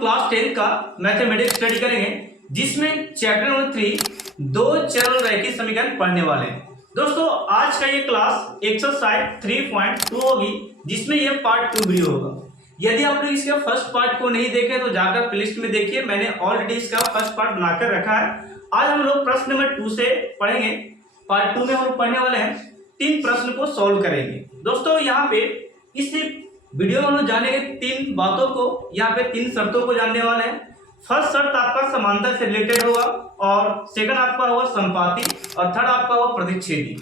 Class 10 का mathematics study करेंगे, जिसमें चैप्टर नंबर 3 दो चरल रैखिक समीकरण पढ़ने वाले हैं। दोस्तों आज का ये क्लास एक्सरसाइज 3.2 होगी, जिसमें ये पार्ट 2 वीडियो होगा। यदि आप लोग इसका फर्स्ट पार्ट को नहीं देखे तो जाकर प्लेलिस्ट में देखिए, मैंने ऑलरेडी इसका फर्स्ट पार्ट बनाकर रखा है। आज हम लोग प्रश्न नंबर 2 से पढ़ेंगे। पार्ट 2 में हम लोग पढ़ने वाले हैं 3 प्रश्न को सॉल्व करेंगे। दोस्तों यहाँ पे इस वीडियो में हम लोग जानेंगे 3 बातों को, यहाँ पे 3 शर्तों को जानने वाले हैं। फर्स्ट शर्त आपका समांतर से रिलेटेड होगा, और सेकंड आपका होगा संपाती, और थर्ड आपका होगा प्रतिच्छेदी।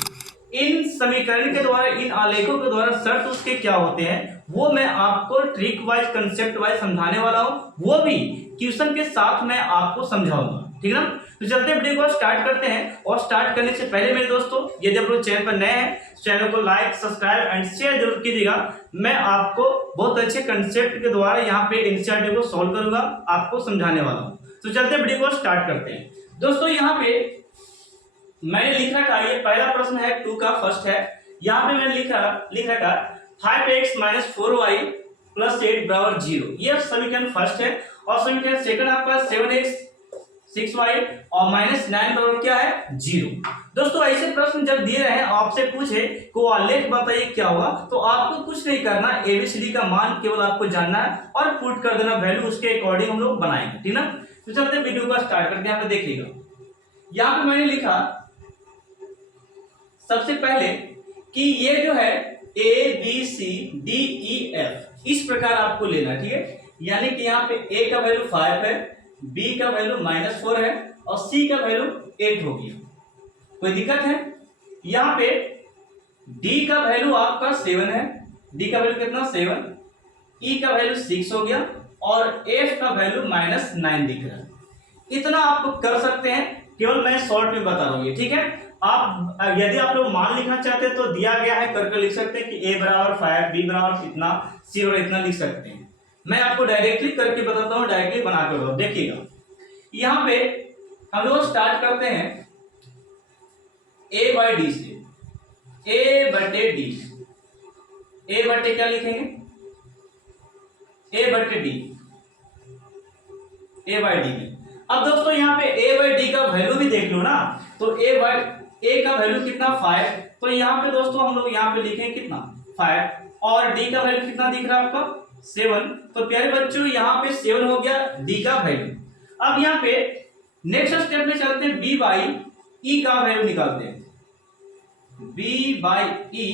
इन समीकरण के द्वारा, इन आलेखों के द्वारा शर्त उसके क्या होते हैं वो मैं आपको ट्रिक वाइज, कंसेप्ट वाइज समझाने वाला हूं, वो भी क्वेश्चन के साथ मैं आपको समझाऊंगा। ठीक है ना? तो चलते वीडियो को स्टार्ट करते हैं। और स्टार्ट करने से पहले मेरे दोस्तों, यदि आप लोग चैनल पर नए हैं, चैनल को लाइक, सब्सक्राइब एंड शेयर जरूर कीजिएगा। मैं आपको बहुत अच्छे कंसेप्ट के द्वारा यहाँ पे एनसीईआरटी को सॉल्व करूंगा, आपको समझाने वाला हूँ। तो चलते वीडियो को स्टार्ट करते हैं। दोस्तों यहाँ पे मैंने लिख रखा, ये पहला प्रश्न है 2 का फर्स्ट है। यहाँ पे मैंने लिख रखा 5x - 4y + 8 = 0। ये समीकरण फर्स्ट है। और समीकरण सेकंड आपका 7x 6y और -9 बराबर क्या है 0। दोस्तों ऐसे प्रश्न जब दिए रहे आपसे पूछे को आलेख बताइए क्या होगा, तो आपको कुछ नहीं करना, एबीसीडी का मान केवल आपको जानना है और पुट कर देना वैल्यू, उसके अकॉर्डिंग हम लोग बनाएंगे। ठीक ना? तो चलते वीडियो का स्टार्ट करते हैं। यहाँ पे देखिएगा, यहाँ पे मैंने लिखा सबसे पहले कि ये जो है ABCDEF इस प्रकार आपको लेना। ठीक है? यानी कि यहाँ पे A का वैल्यू 5 है, B का वैल्यू -4 है और C का वैल्यू 8 हो गया। कोई दिक्कत है? यहाँ पे D का वैल्यू आपका 7 है, D का वैल्यू कितना 7, E का वैल्यू 6 हो गया और F का वैल्यू -9 दिख रहा है। इतना आप कर सकते हैं, केवल मैं शॉर्ट में बता रहा हूँ। ठीक है? आप यदि आप लोग मान लिखना चाहते हैं तो दिया गया है, करके लिख सकते हैं कि A बराबर 5, B बराबर इतना, C बराबर इतना लिख सकते हैं। मैं आपको डायरेक्टली करके बताता हूँ, डायरेक्टली बना के बताओ। देखिएगा यहाँ पे हम लोग स्टार्ट करते हैं A/D से। A/D, A/ क्या लिखेंगे A/D, A/D में। अब दोस्तों यहाँ पे A/D का वैल्यू भी देख लो ना, तो A का वैल्यू कितना 5, तो यहाँ पे दोस्तों हम लोग यहाँ पे लिखेंगे कितना 5, और D का वैल्यू कितना दिख रहा है आपका 7। तो प्यारे बच्चों यहाँ पे 7 हो गया D का वैल्यू। अब यहाँ पे नेक्स्ट स्टेप में चलते हैं, B/E का वैल्यू निकालते हैं। B/E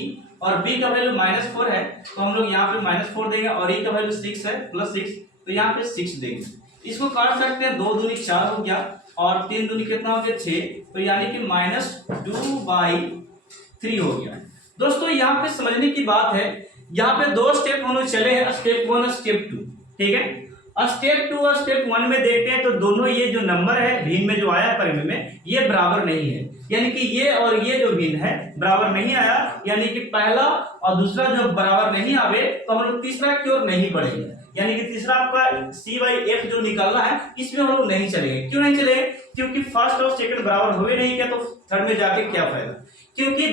और B का वैल्यू -4 है, तो हम लोग यहाँ पे -4 देंगे, और E का वैल्यू 6 है +6, तो यहाँ पे 6 देंगे। इसको काट सकते हैं, 2 दूनी 4 हो गया और 3 दूनी कितना हो गया 6, तो यानी कि -2/3 हो गया। दोस्तों यहाँ पे समझने की बात है, यहाँ पे 2 स्टेप हम लोग चले हैं, स्टेप 1 और स्टेप 2। ठीक है? स्टेप 2 और स्टेप 1 में देखते हैं तो दोनों ये जो नंबर है भिन्न में जो आया परिमेय में, ये बराबर नहीं है। यानी कि ये और ये जो भिन्न है बराबर नहीं आया, यानी कि पहला और दूसरा जो बराबर नहीं आवे, तो हम लोग तीसरा की ओर नहीं बढ़ेंगे। यानी कि तीसरा आपका C/F जो निकालना है, इसमें हम लोग नहीं चलेंगे। क्यों नहीं चलेंगे? क्योंकि फर्स्ट और सेकंड बराबर हुए नहीं क्या, तो थर्ड में जाके क्या फायदा। क्योंकि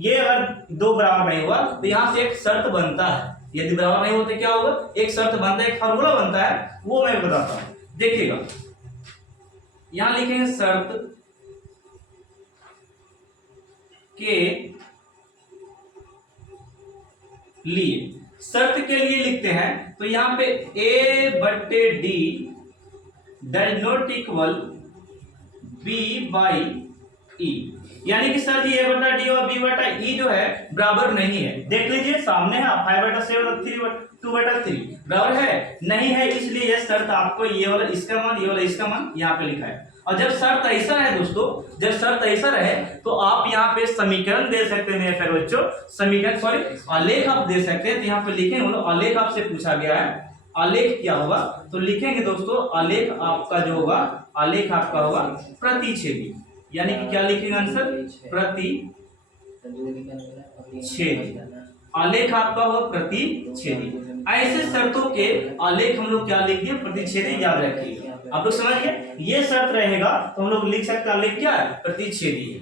ये अगर 2 बराबर नहीं हुआ तो यहाँ से एक शर्त बनता है। यदि बराबर नहीं होते क्या होगा, एक शर्त बनता है, एक फार्मूला बनता है, वो मैं बताता हूं। देखिएगा यहां लिखेंगे शर्त के लिए, शर्त के लिए लिखते हैं तो यहां पे A/D does not equal B/E, यानी कि सर जी A/D और B/E जो है बराबर नहीं है। देख लीजिए सामने है 5/7 और 2/3 बराबर है नहीं है, इसलिए यह शर्त आपको ये वाला इसका मान, ये वाला इसका मान यहाँ पे लिखा है। और जब शर्त ऐसा है दोस्तों, जब शर्त ऐसा रहे तो आप यहाँ पे समीकरण दे सकते हैं मेरे प्यारे बच्चों, समीकरण आलेख आप दे सकते हैं। तो यहाँ पे लिखेंगे, आलेख आपसे पूछा गया है, आलेख क्या होगा, तो लिखेंगे दोस्तों आलेख आपका जो होगा, आलेख आपका होगा प्रतिच्छेदी। यानी कि क्या लिखेंगे आंसर, प्रतिच्छेदी। आलेख आपका होगा प्रतिच्छेदी। ऐसे शर्तों के आलेख हम लोग क्या लिख दिए, प्रतिच्छेदी। याद रखिए, आप लोग समझ गए, ये शर्त रहेगा तो हम लोग लिख सकते हैं आलेख क्या है, प्रतिच्छेदी है।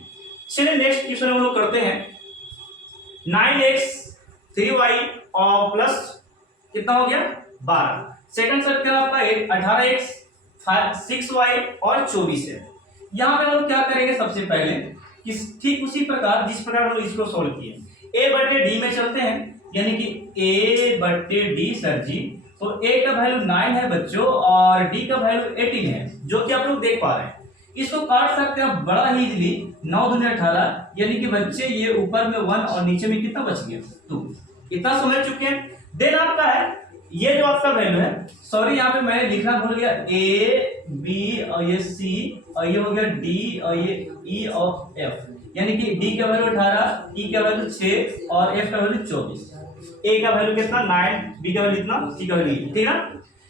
चलिए नेक्स्ट क्वेश्चन हम लोग करते हैं। 9x 3y और प्लस कितना हो गया 12। सेकंड सर्कल आपका 18x 6y और 24 है। यहाँ पे हम क्या करेंगे सबसे पहले कि ठीक उसी प्रकार जिस प्रकार हम इसको सोल्व किए a बटे डी में चलते हैं, यानी कि a बटे डी सर जी। तो a का वैल्यू 9 है बच्चों और d का वैल्यू 18 है, जो कि आप लोग देख पा रहे हैं। इसको काट सकते हैं बड़ा ही इजीली, 9 दूनी 18, यानी कि बच्चे ये ऊपर में 1 और नीचे में कितना बच गया 2। इतना समझ चुके हैं। देन आपका है ये जो आपका वैल्यू है, सॉरी यहाँ पे मैंने लिखना भूल गया, a b और ये c और ये हो गया d और ये e और f, यानी कि d का वैल्यू 18, e का वैल्यू 6 और f का वैल्यू 24। a का वैल्यू कितना 9, b का वैल्यू इतना, c का वैल्यू, ठीक है।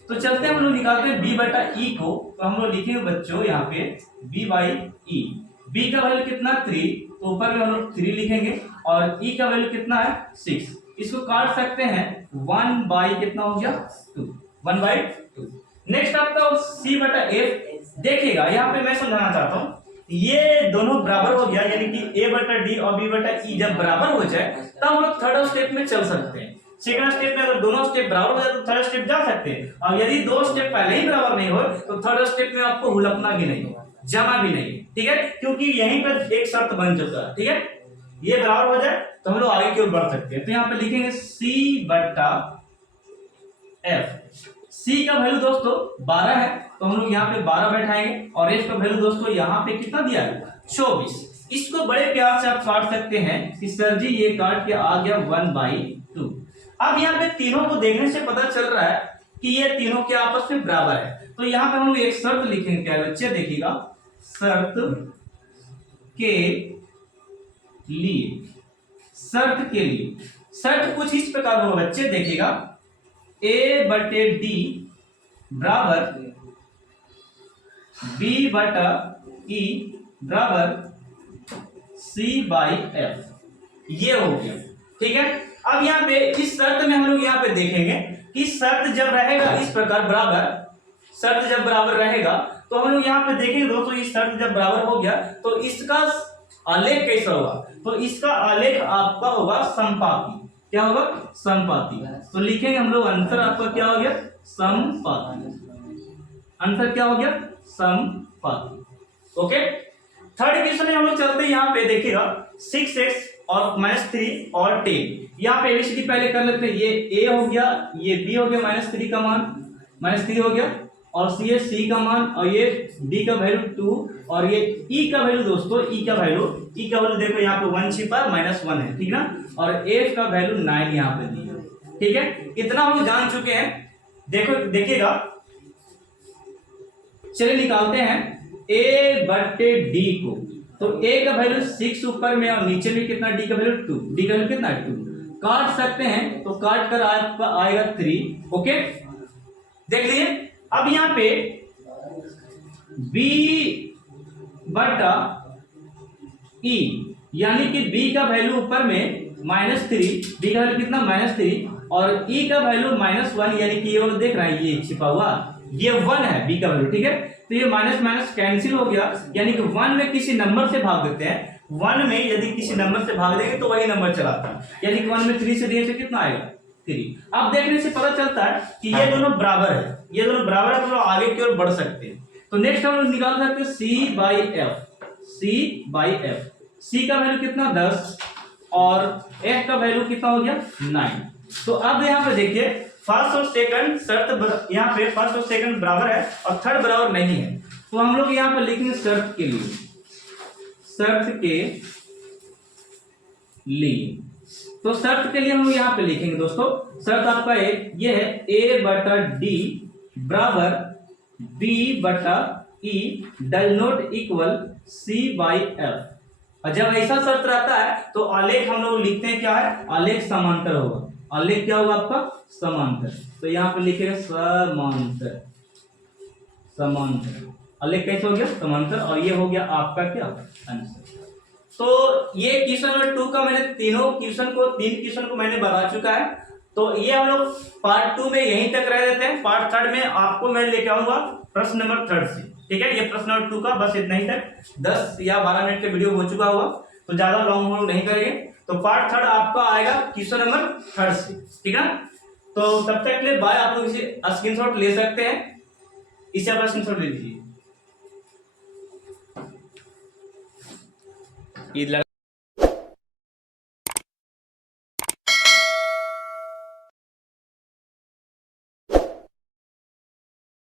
तो चलते हैं हम लोग निकालते हैं b बटा e को। तो हम लोग लिखेंगे बच्चों यहाँ पे b बाई e। b का वैल्यू कितना 3, तो ऊपर में हम लोग 3 लिखेंगे और e का वैल्यू कितना है 6। इसको काट सकते हैं 1 बाई कितना हो गया 2, 1 बाई 2। नेक्स्ट आपका c बटा f। देखिएगा यहाँ पे मैं समझाना चाहता हूँ, ये दोनों बराबर हो गया, यानी कि a बटा d और b बटा e जब बराबर हो जाए तब हम लोग थर्ड स्टेप में चल सकते हैं। सेकंड स्टेप में अगर दोनों स्टेप बराबर हो जाए तो थर्ड स्टेप जा सकते हैं, और यदि दो स्टेप पहले ही बराबर नहीं हो तो थर्ड स्टेप में आपको हुलकना भी नहीं, जमा भी नहीं, ठीक है, क्योंकि यहीं पर एक शर्त बन चुका है, ठीक है। ये बराबर हो जाए तो हम लोग आगे की ओर बढ़ सकते हैं। तो यहाँ पे लिखेंगे c बटा f। c का वैल्यू दोस्तों 12 है, तो हम लोग यहाँ पे 12 बैठाएंगे और f का वैल्यू दोस्तों यहाँ पे कितना दिया है 24। इसको बड़े प्यार से आप काट सकते हैं कि सर जी ये काट के आ गया 1/2। अब यहाँ पे तीनों को देखने से पता चल रहा है कि ये तीनों के आपस में बराबर है। तो यहाँ पे हम लोग एक शर्त लिखेंगे, क्या बच्चे देखिएगा, शर्त के लिए, शर्त के लिए शर्त कुछ इस प्रकार होगा बच्चे, देखिएगा a बटे d बराबर b बटा e बराबर c बाई f, ये हो गया, ठीक है। अब यहाँ पे इस शर्त में हम लोग यहाँ पे देखेंगे कि शर्त जब रहेगा इस प्रकार बराबर, शर्त जब बराबर रहेगा तो हम लोग यहाँ पे देखेंगे दोस्तों, इस शर्त जब बराबर हो गया तो इसका आलेख कैसा होगा, तो इसका आलेख आपका होगा समपाती। क्या होगा समपाती। तो लिखेंगे हम लोग आंसर आपका क्या हो गया समपाती, आंसर क्या हो गया समपाती, ओके। थर्ड क्वेश्चन में हम लोग चलते हैं, यहाँ पे देखिएगा 6x और -3 और 10। यहाँ पे एबीसीडी पहले कर लेते हैं, ये a हो गया, ये b हो गया -3 का मान, -3 हो गया, और ये c का मान, और ये d का वैल्यू 2, और ये e का वैल्यू दोस्तों, e का वैल्यू देखो यहाँ पे 1 छिपा -1 है, ठीक ना, और f का वैल्यू 9 यहाँ पे दिया, ठीक है। इतना हम जान चुके हैं। देखो देखिएगा, चलिए निकालते हैं a बटे d को। तो a का वैल्यू 6 ऊपर में और नीचे में कितना, d का वैल्यू 2, d का वैल्यू कितना 2, काट सकते हैं तो काट कर आपका आएगा 3, ओके। देख लीजिए अब यहाँ पे b बटा e, यानी कि b का वैल्यू ऊपर में -3, b का वैल्यू कितना -3, और e का वैल्यू -1, यानी कि ये वाला देख रहा है ये छिपा हुआ, ये 1 है b का वैल्यू, ठीक है। तो ये माइनस माइनस कैंसिल हो गया, यानी कि 1 में किसी नंबर से भाग देते हैं, 1 में यदि किसी नंबर से भाग देंगे तो वही नंबर चलाता है, यानी कि 1 में 3 से दिए तो कितना आएगा 3। अब देखने से पता चलता है कि ये दोनों बराबर है, ये दोनों बराबर है, तो आगे की ओर बढ़ सकते हैं। तो नेक्स्ट हम लोग निकाल सकते हैं c बाई f। c का वैल्यू कितना 10 और f का वैल्यू कितना हो गया 9। तो अब यहाँ पे देखिए फर्स्ट और सेकंड शर्त, यहाँ पे फर्स्ट और सेकंड बराबर है और थर्ड बराबर नहीं है, तो हम लोग यहाँ पे लिखेंगे शर्त के लिए, शर्त के लिए। तो शर्त के लिए हम लोग यहाँ पे लिखेंगे दोस्तों, शर्त आपका ये है a बटा d बराबर b बटा e does not equal c by f। और जब ऐसा शर्त रहता है तो आलेख हम लोग लिखते हैं क्या है, आलेख समांतर होगा। आलेख क्या होगा आपका समांतर। तो यहाँ पे लिखेगा समांतर, समांतर आलेख कैसे हो गया समांतर, और ये हो गया आपका क्या आंसर। तो ये क्वेश्चन नंबर 2 का मैंने तीन क्वेश्चन को मैंने बता चुका है। तो ये हम लोग पार्ट 2 में यहीं तक रह देते हैं। पार्ट 3 में आपको मैं लेके आऊंगा प्रश्न नंबर 3 से, ठीक है। ये प्रश्न नंबर 2 का बस इतना ही तक, 10 या 12 मिनट का वीडियो हो चुका होगा, तो ज्यादा लॉन्ग हम लोग नहीं करेंगे। तो पार्ट 3 आपका आएगा क्वेश्चन नंबर 3 से, ठीक है। तो तब तक के लिए बाय। आप लोग इसे स्क्रीनशॉट ले सकते हैं, इसे आप स्क्रीनशॉट ले लीजिए।